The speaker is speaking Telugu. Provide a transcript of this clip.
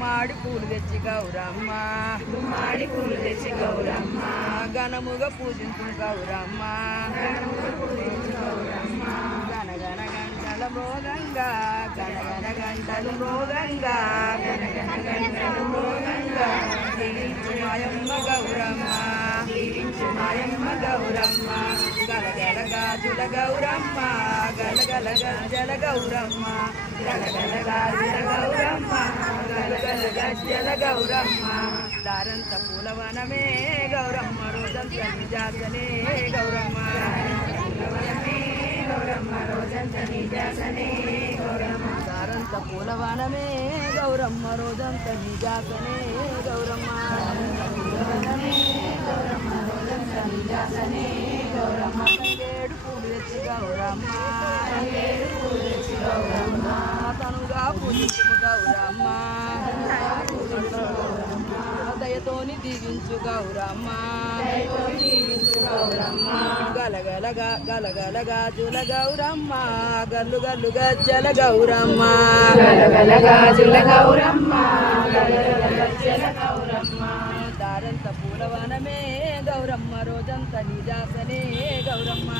గుమ్మాడి పూలు తెచ్చి గౌరమ్మ గుమ్మాడి పూలు తెచ్చి గౌరమ్మ ఘనముగా పూజించు గౌరమ్మ గనగన గంటల మృగంగా గనగన గంటలు మృగంగా గనగన గంటలు మృగంగా దీవించు మాయమ్మ గౌరమ్మ దీవించు మాయమ్మ గౌరమ్మ గలగల గాజుల గౌరమ్మ గలగల గజ్జల గౌరమ్మ గలగల గాజుల గౌరమ్మ గలగల గజ్జల గౌరమ్మ దారంత పూలవనమే గౌరమ్మ రోజంత నిజాసనే గౌరమ్మ గౌరమ్మ రోజంత నిజాసనే గౌరమ్మ దారంత పూలవనమే గౌరమ్మ రోజంత నిజాసనే గౌరమ్మ గౌరమ్మ రోజంత నిజాసనే గౌరమ్మ ఏడు పూలు తెచ్చి గౌరమ్మ ఏడు పూలు తెచ్చి గౌరమ్మ తనుగా పూజించు గౌరమ్మ దయతోని దీవించు గౌరమ్మ గలగల గలగల గాజుల గౌరమ్మ గల్లు గల్లు గజ్జల గౌరమ్మ గలగల గాజుల గౌరమ్మ గలగల గజ్జల గౌరమ్మ దారంత పూలవనమే గౌరమ్మ రోజంత నిజాసనే గౌరమ్మ